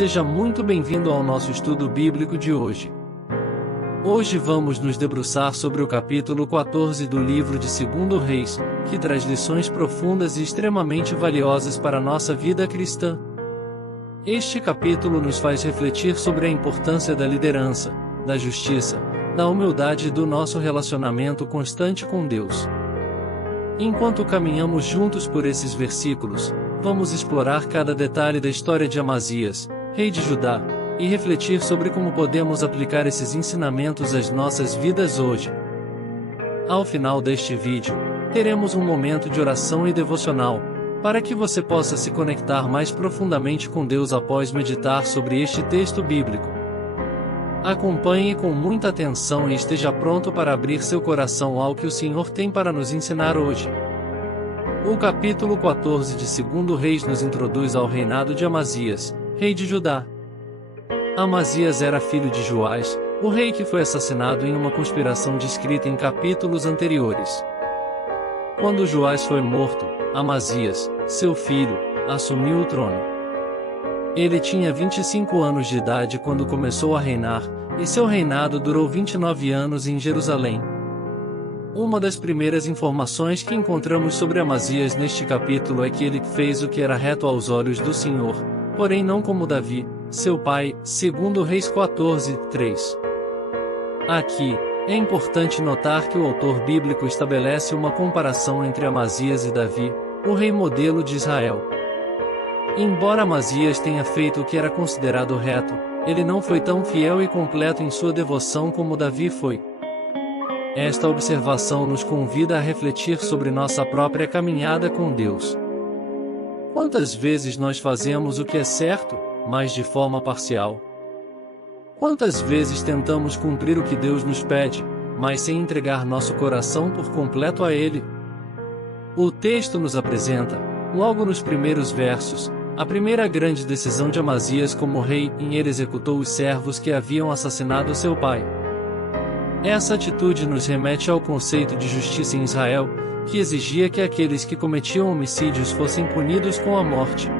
Seja muito bem-vindo ao nosso estudo bíblico de hoje. Hoje vamos nos debruçar sobre o capítulo 14 do livro de 2 Reis, que traz lições profundas e extremamente valiosas para a nossa vida cristã. Este capítulo nos faz refletir sobre a importância da liderança, da justiça, da humildade e do nosso relacionamento constante com Deus. Enquanto caminhamos juntos por esses versículos, vamos explorar cada detalhe da história de Amazias, rei de Judá, e refletir sobre como podemos aplicar esses ensinamentos às nossas vidas hoje. Ao final deste vídeo, teremos um momento de oração e devocional, para que você possa se conectar mais profundamente com Deus após meditar sobre este texto bíblico. Acompanhe com muita atenção e esteja pronto para abrir seu coração ao que o Senhor tem para nos ensinar hoje. O capítulo 14 de 2 Reis nos introduz ao reinado de Amazias, rei de Judá. Amazias era filho de Joás, o rei que foi assassinado em uma conspiração descrita em capítulos anteriores. Quando Joás foi morto, Amazias, seu filho, assumiu o trono. Ele tinha 25 anos de idade quando começou a reinar, e seu reinado durou 29 anos em Jerusalém. Uma das primeiras informações que encontramos sobre Amazias neste capítulo é que ele fez o que era reto aos olhos do Senhor, porém não como Davi, seu pai, 2 Reis 14, 3. Aqui, é importante notar que o autor bíblico estabelece uma comparação entre Amazias e Davi, o rei modelo de Israel. Embora Amazias tenha feito o que era considerado reto, ele não foi tão fiel e completo em sua devoção como Davi foi. Esta observação nos convida a refletir sobre nossa própria caminhada com Deus. Quantas vezes nós fazemos o que é certo, mas de forma parcial? Quantas vezes tentamos cumprir o que Deus nos pede, mas sem entregar nosso coração por completo a Ele? O texto nos apresenta, logo nos primeiros versos, a primeira grande decisão de Amazias como rei, e ele executou os servos que haviam assassinado seu pai. Essa atitude nos remete ao conceito de justiça em Israel, que exigia que aqueles que cometiam homicídios fossem punidos com a morte.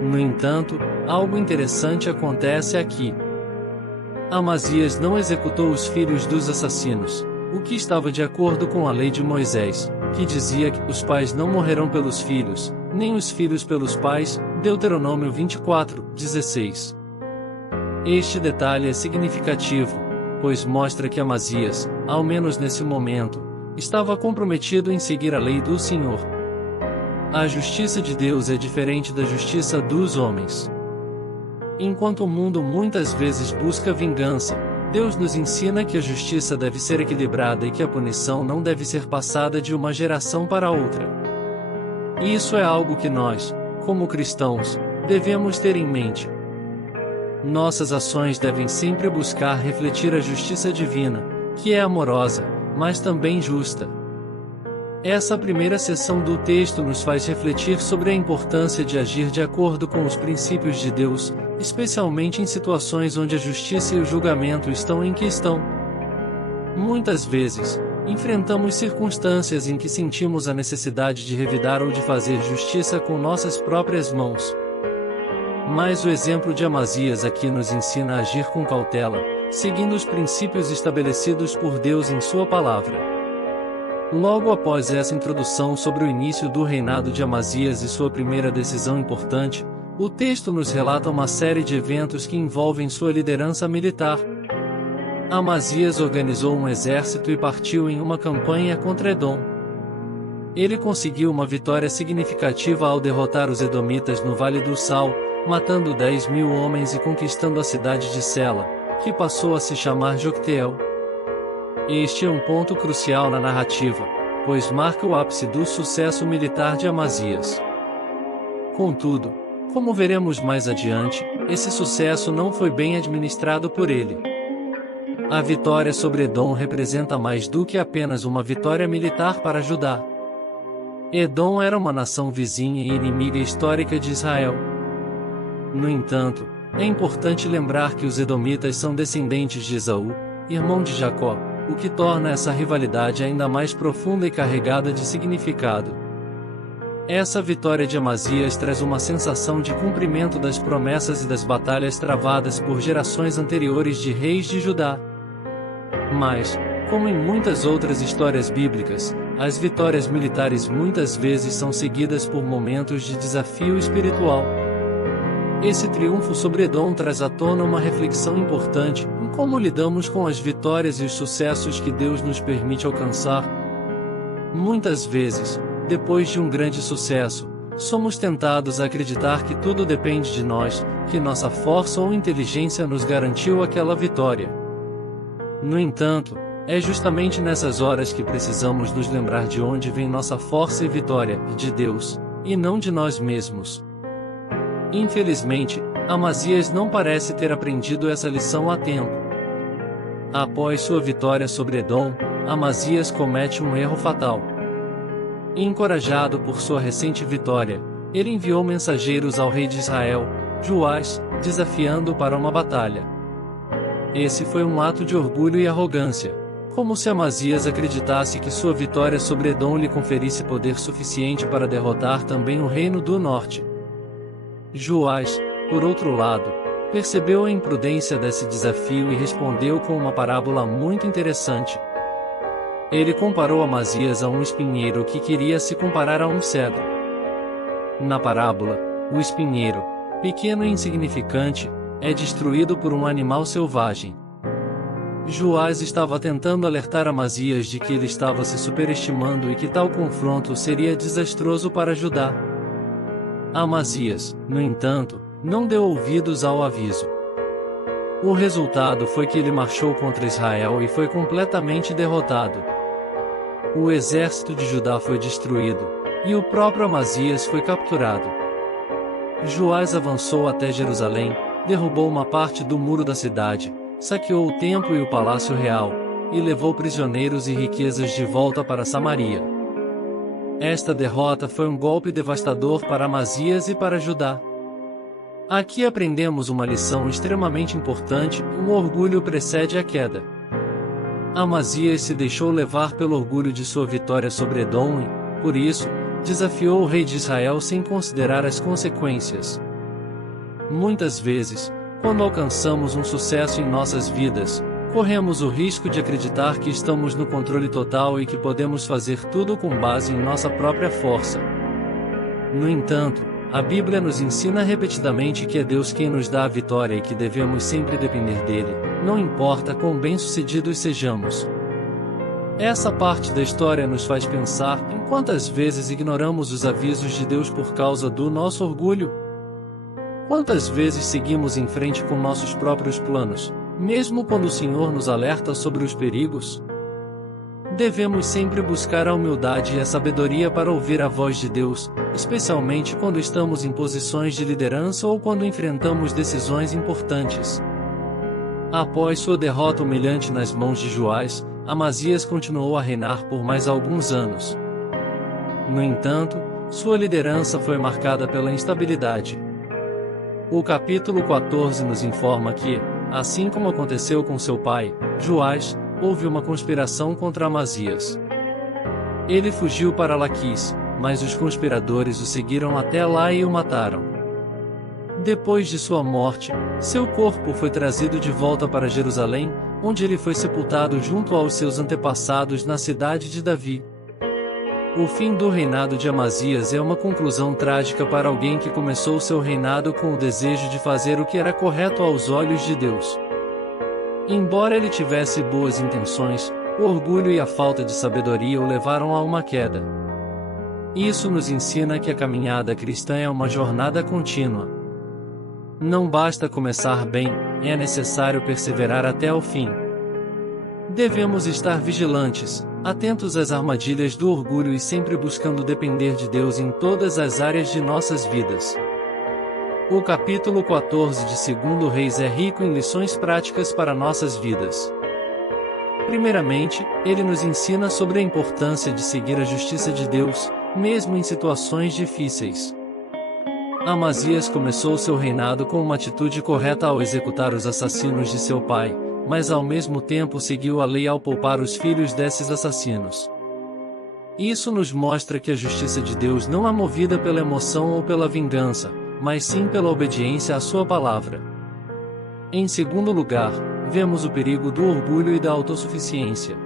No entanto, algo interessante acontece aqui. Amazias não executou os filhos dos assassinos, o que estava de acordo com a lei de Moisés, que dizia que os pais não morrerão pelos filhos, nem os filhos pelos pais, Deuteronômio 24, 16. Este detalhe é significativo, pois mostra que Amazias, ao menos nesse momento, estava comprometido em seguir a lei do Senhor. A justiça de Deus é diferente da justiça dos homens. Enquanto o mundo muitas vezes busca vingança, Deus nos ensina que a justiça deve ser equilibrada e que a punição não deve ser passada de uma geração para outra. E isso é algo que nós, como cristãos, devemos ter em mente. Nossas ações devem sempre buscar refletir a justiça divina, que é amorosa, mas também justa. Essa primeira seção do texto nos faz refletir sobre a importância de agir de acordo com os princípios de Deus, especialmente em situações onde a justiça e o julgamento estão em questão. Muitas vezes, enfrentamos circunstâncias em que sentimos a necessidade de revidar ou de fazer justiça com nossas próprias mãos. Mas o exemplo de Amazias aqui nos ensina a agir com cautela, seguindo os princípios estabelecidos por Deus em sua palavra. Logo após essa introdução sobre o início do reinado de Amazias e sua primeira decisão importante, o texto nos relata uma série de eventos que envolvem sua liderança militar. Amazias organizou um exército e partiu em uma campanha contra Edom. Ele conseguiu uma vitória significativa ao derrotar os edomitas no Vale do Sal, matando 10.000 homens e conquistando a cidade de Sela, que passou a se chamar Jocteel. Este é um ponto crucial na narrativa, pois marca o ápice do sucesso militar de Amazias. Contudo, como veremos mais adiante, esse sucesso não foi bem administrado por ele. A vitória sobre Edom representa mais do que apenas uma vitória militar para Judá. Edom era uma nação vizinha e inimiga histórica de Israel. No entanto, é importante lembrar que os edomitas são descendentes de Esaú, irmão de Jacó, o que torna essa rivalidade ainda mais profunda e carregada de significado. Essa vitória de Amazias traz uma sensação de cumprimento das promessas e das batalhas travadas por gerações anteriores de reis de Judá. Mas, como em muitas outras histórias bíblicas, as vitórias militares muitas vezes são seguidas por momentos de desafio espiritual. Esse triunfo sobre Edom traz à tona uma reflexão importante em como lidamos com as vitórias e os sucessos que Deus nos permite alcançar. Muitas vezes, depois de um grande sucesso, somos tentados a acreditar que tudo depende de nós, que nossa força ou inteligência nos garantiu aquela vitória. No entanto, é justamente nessas horas que precisamos nos lembrar de onde vem nossa força e vitória, de Deus, e não de nós mesmos. Infelizmente, Amazias não parece ter aprendido essa lição a tempo. Após sua vitória sobre Edom, Amazias comete um erro fatal. Encorajado por sua recente vitória, ele enviou mensageiros ao rei de Israel, Joás, desafiando-o para uma batalha. Esse foi um ato de orgulho e arrogância, como se Amazias acreditasse que sua vitória sobre Edom lhe conferisse poder suficiente para derrotar também o reino do norte. Joás, por outro lado, percebeu a imprudência desse desafio e respondeu com uma parábola muito interessante. Ele comparou Amazias a um espinheiro que queria se comparar a um cedro. Na parábola, o espinheiro, pequeno e insignificante, é destruído por um animal selvagem. Joás estava tentando alertar Amazias de que ele estava se superestimando e que tal confronto seria desastroso para Judá. Amazias, no entanto, não deu ouvidos ao aviso. O resultado foi que ele marchou contra Israel e foi completamente derrotado. O exército de Judá foi destruído, e o próprio Amazias foi capturado. Joás avançou até Jerusalém, derrubou uma parte do muro da cidade, saqueou o templo e o palácio real, e levou prisioneiros e riquezas de volta para Samaria. Esta derrota foi um golpe devastador para Amazias e para Judá. Aqui aprendemos uma lição extremamente importante: o orgulho precede a queda. Amazias se deixou levar pelo orgulho de sua vitória sobre Edom e, por isso, desafiou o rei de Israel sem considerar as consequências. Muitas vezes, quando alcançamos um sucesso em nossas vidas, corremos o risco de acreditar que estamos no controle total e que podemos fazer tudo com base em nossa própria força. No entanto, a Bíblia nos ensina repetidamente que é Deus quem nos dá a vitória e que devemos sempre depender dele, não importa quão bem-sucedidos sejamos. Essa parte da história nos faz pensar em quantas vezes ignoramos os avisos de Deus por causa do nosso orgulho. Quantas vezes seguimos em frente com nossos próprios planos, mesmo quando o Senhor nos alerta sobre os perigos? Devemos sempre buscar a humildade e a sabedoria para ouvir a voz de Deus, especialmente quando estamos em posições de liderança ou quando enfrentamos decisões importantes. Após sua derrota humilhante nas mãos de Joás, Amazias continuou a reinar por mais alguns anos. No entanto, sua liderança foi marcada pela instabilidade. O capítulo 14 nos informa que, assim como aconteceu com seu pai, Joás, houve uma conspiração contra Amazias. Ele fugiu para Laquis, mas os conspiradores o seguiram até lá e o mataram. Depois de sua morte, seu corpo foi trazido de volta para Jerusalém, onde ele foi sepultado junto aos seus antepassados na cidade de Davi. O fim do reinado de Amazias é uma conclusão trágica para alguém que começou seu reinado com o desejo de fazer o que era correto aos olhos de Deus. Embora ele tivesse boas intenções, o orgulho e a falta de sabedoria o levaram a uma queda. Isso nos ensina que a caminhada cristã é uma jornada contínua. Não basta começar bem, é necessário perseverar até o fim. Devemos estar vigilantes, atentos às armadilhas do orgulho e sempre buscando depender de Deus em todas as áreas de nossas vidas. O capítulo 14 de 2 Reis é rico em lições práticas para nossas vidas. Primeiramente, ele nos ensina sobre a importância de seguir a justiça de Deus, mesmo em situações difíceis. Amazias começou seu reinado com uma atitude correta ao executar os assassinos de seu pai, mas ao mesmo tempo seguiu a lei ao poupar os filhos desses assassinos. Isso nos mostra que a justiça de Deus não é movida pela emoção ou pela vingança, mas sim pela obediência à sua palavra. Em segundo lugar, vemos o perigo do orgulho e da autossuficiência.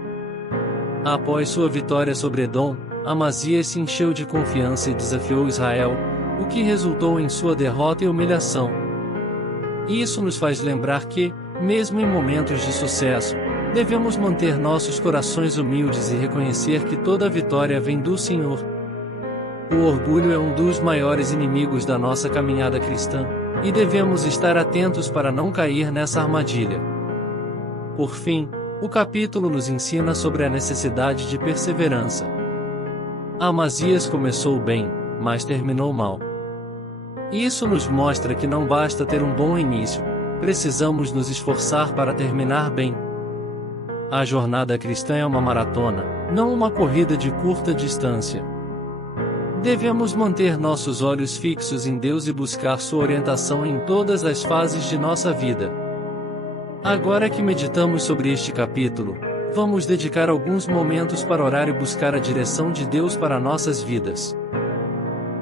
Após sua vitória sobre Edom, Amazias se encheu de confiança e desafiou Israel, o que resultou em sua derrota e humilhação. Isso nos faz lembrar que, mesmo em momentos de sucesso, devemos manter nossos corações humildes e reconhecer que toda vitória vem do Senhor. O orgulho é um dos maiores inimigos da nossa caminhada cristã, e devemos estar atentos para não cair nessa armadilha. Por fim, o capítulo nos ensina sobre a necessidade de perseverança. Amazias começou bem, mas terminou mal. Isso nos mostra que não basta ter um bom início, precisamos nos esforçar para terminar bem. A jornada cristã é uma maratona, não uma corrida de curta distância. Devemos manter nossos olhos fixos em Deus e buscar sua orientação em todas as fases de nossa vida. Agora que meditamos sobre este capítulo, vamos dedicar alguns momentos para orar e buscar a direção de Deus para nossas vidas.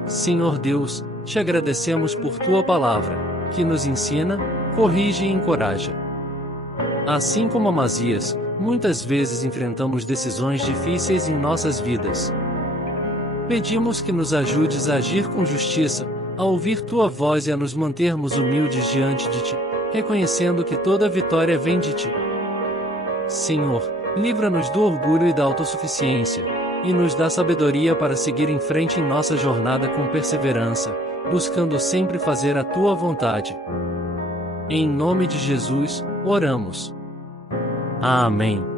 Senhor Deus, te agradecemos por tua palavra, que nos ensina, corrige e encoraja. Assim como Amazias, muitas vezes enfrentamos decisões difíceis em nossas vidas. Pedimos que nos ajudes a agir com justiça, a ouvir tua voz e a nos mantermos humildes diante de ti, reconhecendo que toda vitória vem de ti. Senhor, livra-nos do orgulho e da autossuficiência, e nos dá sabedoria para seguir em frente em nossa jornada com perseverança, buscando sempre fazer a tua vontade. Em nome de Jesus, oramos. Amém.